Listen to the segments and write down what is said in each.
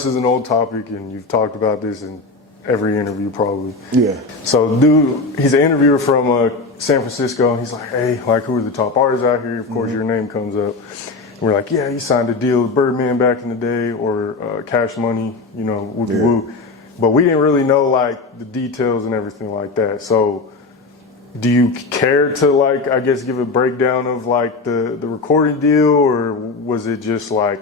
this is an old topic, and you've talked about this in every interview probably. Yeah. So, dude, he's an interviewer from San Francisco, and he's like, hey, like, who are the top artists out here? Of course, your name comes up. And we're like, yeah, he signed a deal with Birdman back in the day, or Cash Money, you know, woo. But we didn't really know, like, the details and everything like that. So, do you care to, like, I guess, give a breakdown of, like, the recording deal, or was it just, like,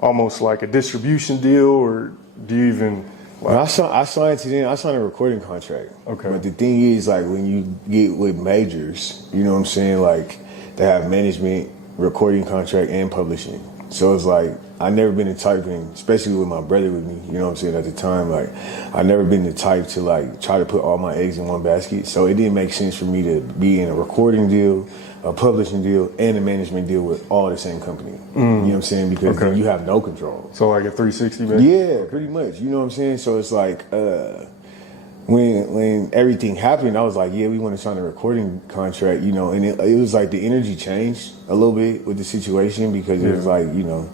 almost like a distribution deal, or do you even... Like, I signed a recording contract. Okay. But the thing is, like, when you get with majors, you know what I'm saying, like, they have management, recording contract, and publishing. So it's like, I never been the type, and especially with my brother with me, you know what I'm saying, at the time, like, I never been the type to, like, try to put all my eggs in one basket. So it didn't make sense for me to be in a recording deal, a publishing deal, and a management deal with all the same company. You know what I'm saying? Because then you have no control. So like a 360, man? Yeah, pretty much. You know what I'm saying? So it's like, when everything happened, I was like, yeah, we want to sign a recording contract, you know, and it was like the energy changed a little bit with the situation, because it was like, you know,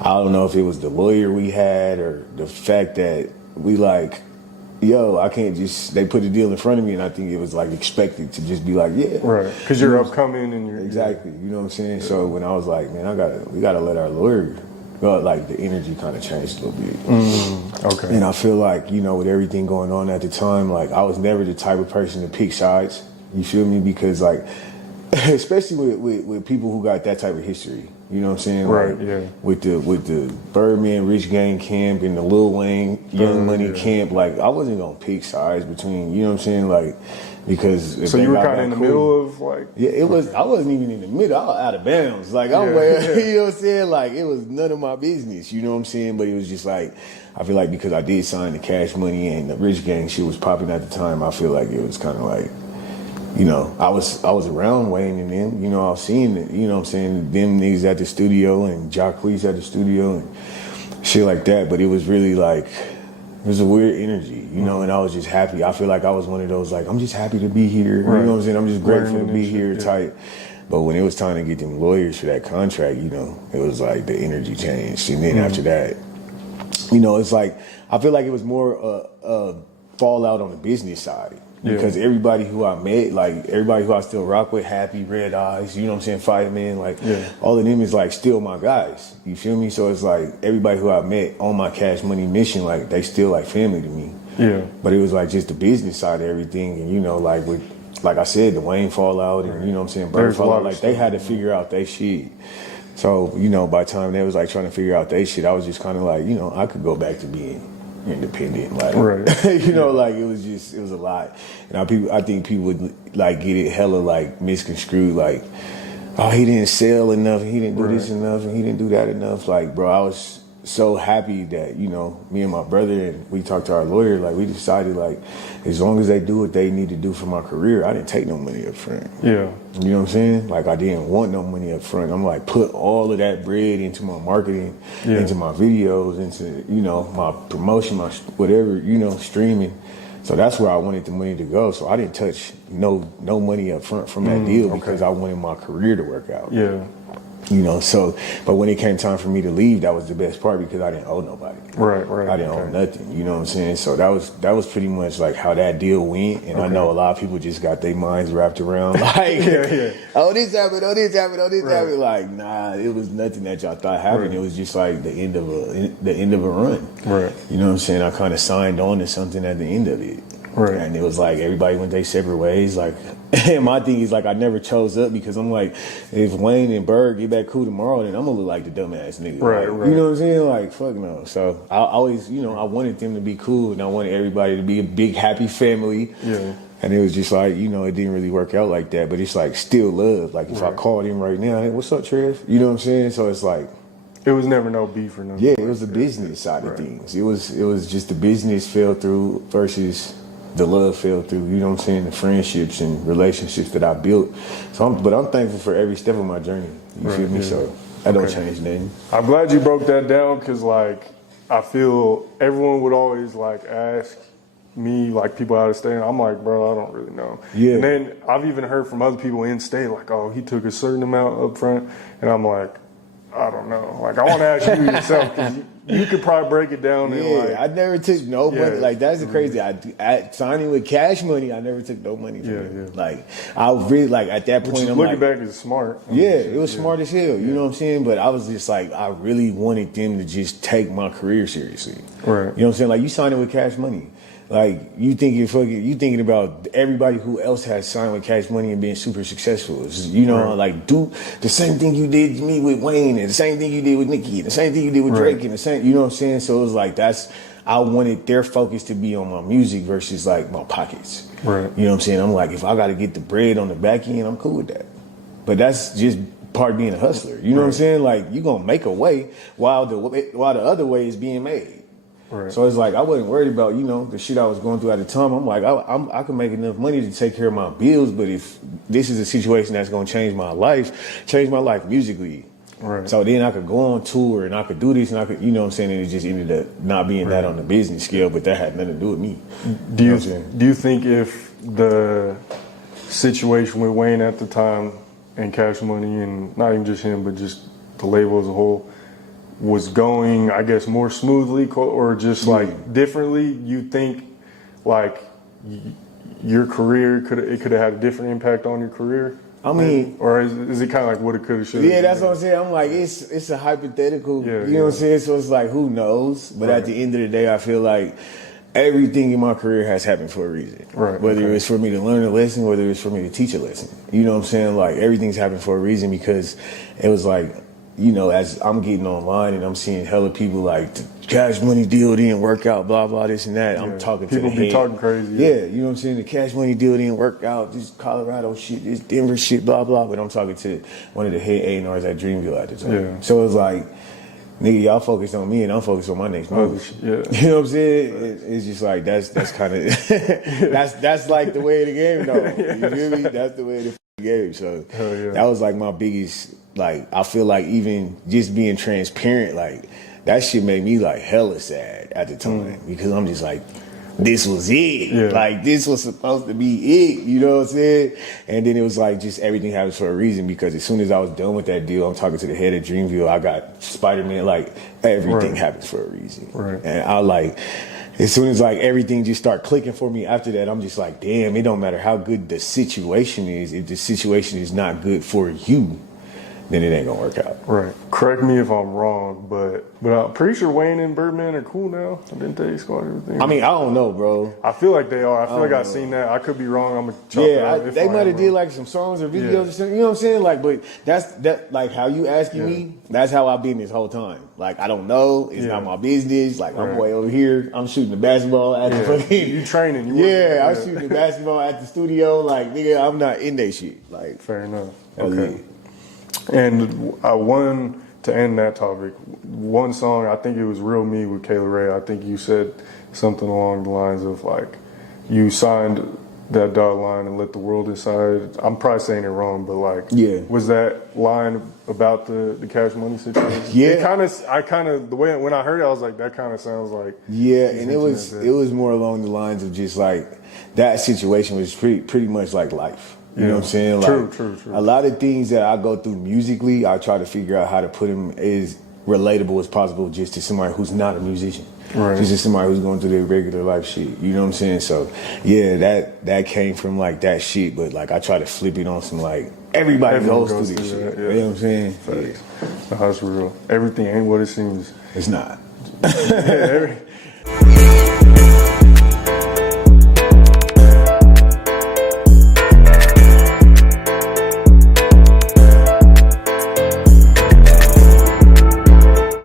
I don't know if it was the lawyer we had or the fact that we like, yo, I can't just, they put a deal in front of me, and I think it was like expected to just be like, yeah. Right, because you're upcoming and you're... Exactly, you know what I'm saying? Yeah. So when I was like, man, we gotta let our lawyer go, like the energy kind of changed a little bit. Okay. And I feel like, you know, with everything going on at the time, like I was never the type of person to pick sides, you feel me? Because like, especially with people who got that type of history. You know what I'm saying? Right, like, yeah. With the Birdman Rich Gang camp and the Lil Wayne Young Money camp, like I wasn't gonna pick sides between, you know what I'm saying? Like, because if so you were kind of in the middle of like... Yeah, it was. I wasn't even in the middle. I was out of bounds. Like I'm where, you know what I'm saying? Like it was none of my business. You know what I'm saying? But it was just like, I feel like because I did sign the Cash Money and the Rich Gang shit was popping at the time, I feel like it was kind of like, you know, I was around Wayne and them, you know, I was seeing it, you know what I'm saying, them niggas at the studio and Jacquees at the studio and shit like that, but it was really like, it was a weird energy, you know, and I was just happy. I feel like I was one of those, like, I'm just happy to be here, you know what I'm saying, I'm just grateful to be here type. But when it was time to get them lawyers for that contract, you know, it was like the energy changed. And then after that, you know, it's like, I feel like it was more fallout on the business side. Because everybody who I met, like everybody who I still rock with, Happy, Red Eyes, you know what I'm saying, Fireman, like all of them is like still my guys. You feel me? So it's like everybody who I met on my Cash Money mission, like they still like family to me. Yeah. But it was like just the business side of everything, and you know, like with, like I said, the Wayne fallout, and you know what I'm saying, Bird fallout, like they had to figure out their shit. So you know, by the time they was like trying to figure out their shit, I was just kind of like, you know, I could go back to being independent, like you know, like it was a lot, and I think people would like get it hella like misconstrued, like, oh, he didn't sell enough, and he didn't do this enough, and he didn't do that enough. Like, bro, I was so happy that, you know, me and my brother, and we talked to our lawyer, like we decided like as long as they do what they need to do for my career, I didn't take no money up front. Yeah. You know what I'm saying? Like I didn't want no money up front. I'm like, put all of that bread into my marketing, into my videos, into, you know, my promotion, my whatever, you know, streaming. So that's where I wanted the money to go. So I didn't touch no money up front from that deal because I wanted my career to work out. Yeah. You know, so, but when it came time for me to leave, that was the best part because I didn't owe nobody. Right. I didn't owe nothing, you know what I'm saying? So that was pretty much like how that deal went. And I know a lot of people just got their minds wrapped around like, oh, this happened. Like, nah, it was nothing that y'all thought happened. It was just like the end of a run. Right. You know what I'm saying? I kind of signed on to something at the end of it. Right. And it was like everybody went their separate ways. Like, and my thing is like I never chose up because I'm like, if Wayne and Berg get back cool tomorrow, then I'm gonna look like the dumbass nigga. Right. You know what I'm saying? Like, fuck no. So I always, you know, I wanted them to be cool, and I wanted everybody to be a big happy family. Yeah. And it was just like, you know, it didn't really work out like that. But it's like still love. Like if I called him right now, hey, what's up, Trev? You know what I'm saying? So it's like, it was never no beef or nothing. Yeah, it was the business side of things. It was just the business fell through versus the love fell through, you know what I'm saying, the friendships and relationships that I built. So I'm thankful for every step of my journey. You feel me? So that don't change nothing. I'm glad you broke that down because, like, I feel everyone would always, like, ask me, like, people out of state. And I'm like, bro, I don't really know. Yeah. And then I've even heard from other people in state, like, oh, he took a certain amount up front. And I'm like, I don't know. Like, I want to ask you yourself, because you could probably break it down. And I never took no money. Like, that's the crazy. Signing with Cash Money, I never took no money from it. Like, I really, like, at that point, I'm looking like, back, is smart. it was smart as hell. You know what I'm saying? But I was just like, I really wanted them to just take my career seriously. Right. You know what I'm saying? Like, you signing with Cash Money. Like, you thinking about everybody who else has signed with Cash Money and been super successful. It's, you know, like, do the same thing you did to me with Wayne, and the same thing you did with Nicki, and the same thing you did with Drake, and the same, you know what I'm saying? So it was like, I wanted their focus to be on my music versus like my pockets. Right. You know what I'm saying? I'm like, if I got to get the bread on the back end, I'm cool with that. But that's just part of being a hustler. You know what I'm saying? Like, you gonna make a way while the other way is being made. Right. So it's like, I wasn't worried about, you know, the shit I was going through at the time. I'm like, I can make enough money to take care of my bills, but if this is a situation that's going to change my life musically. Right. So then I could go on tour and I could do this and I could, you know what I'm saying, and it just ended up not being that on the business scale, but that had nothing to do with me. Do you think if the situation with Wayne at the time and Cash Money, and not even just him, but just the label as a whole, was going, I guess, more smoothly or just like differently, you think like your career could have had a different impact on your career? I mean, or is it kind of like what it could have, should have? Yeah, that's what I'm saying. I'm like, it's a hypothetical. You know what I'm saying? So it's like, who knows? But at the end of the day, I feel like everything in my career has happened for a reason. Right. Whether it's for me to learn a lesson, whether it's for me to teach a lesson. You know what I'm saying? Like, everything's happened for a reason, because it was like, you know, as I'm getting online and I'm seeing hella people like, the Cash Money deal didn't work out, blah, blah, this and that. I'm talking to the head. People be talking crazy. Yeah, you know what I'm saying? The Cash Money deal didn't work out. This Colorado shit, this Denver shit, blah, blah. But I'm talking to one of the head A&Rs at Dreamville at the time. Yeah. So it's like, nigga, y'all focused on me and I'm focused on my next move. Yeah. You know what I'm saying? It's just like, that's kind of, that's like the way of the game, though. You feel me? That's the way of the game. So that was like my biggest, like, I feel like even just being transparent, like, that shit made me like hella sad at the time, because I'm just like, this was it. Yeah. Like, this was supposed to be it. You know what I'm saying? And then it was like, just everything happens for a reason, because as soon as I was done with that deal, I'm talking to the head of Dreamville, I got Spider-Man, like, everything happens for a reason. Right. And I like, as soon as like everything just start clicking for me after that, I'm just like, damn, it don't matter how good the situation is. If the situation is not good for you, then it ain't gonna work out. Right. Correct me if I'm wrong, but I'm pretty sure Wayne and Birdman are cool now. Didn't they squad everything? I mean, I don't know, bro. I feel like they are. I feel like I've seen that. I could be wrong. I'm gonna chop it out. They might have did like some songs or videos or something. You know what I'm saying? Like, but that like how you asking me. That's how I've been this whole time. Like, I don't know. It's not my business. Like, I'm way over here. I'm shooting the basketball at the fucking. You training? I'm shooting the basketball at the studio. Like, nigga, I'm not in that shit. Like, fair enough. Okay. Okay. And I wanted to end that topic. One song, I think it was Real Me with Kayla Ray. I think you said something along the lines of like, you signed that dotted line and let the world decide. I'm probably saying it wrong, but like, was that line about the Cash Money situation? Yeah. The way when I heard it, I was like, that kind of sounds like. Yeah, and it was more along the lines of just like, that situation was pretty much like life. You know what I'm saying? Like, True. A lot of things that I go through musically, I try to figure out how to put them as relatable as possible, just to somebody who's not a musician. Right. Just to somebody who's going through their regular life shit. You know what I'm saying? So yeah, that came from like that shit, but like I try to flip it on some like everybody goes through this shit. Yeah. You know what I'm saying? Facts. No, that's real. Everything ain't what it seems. It's not.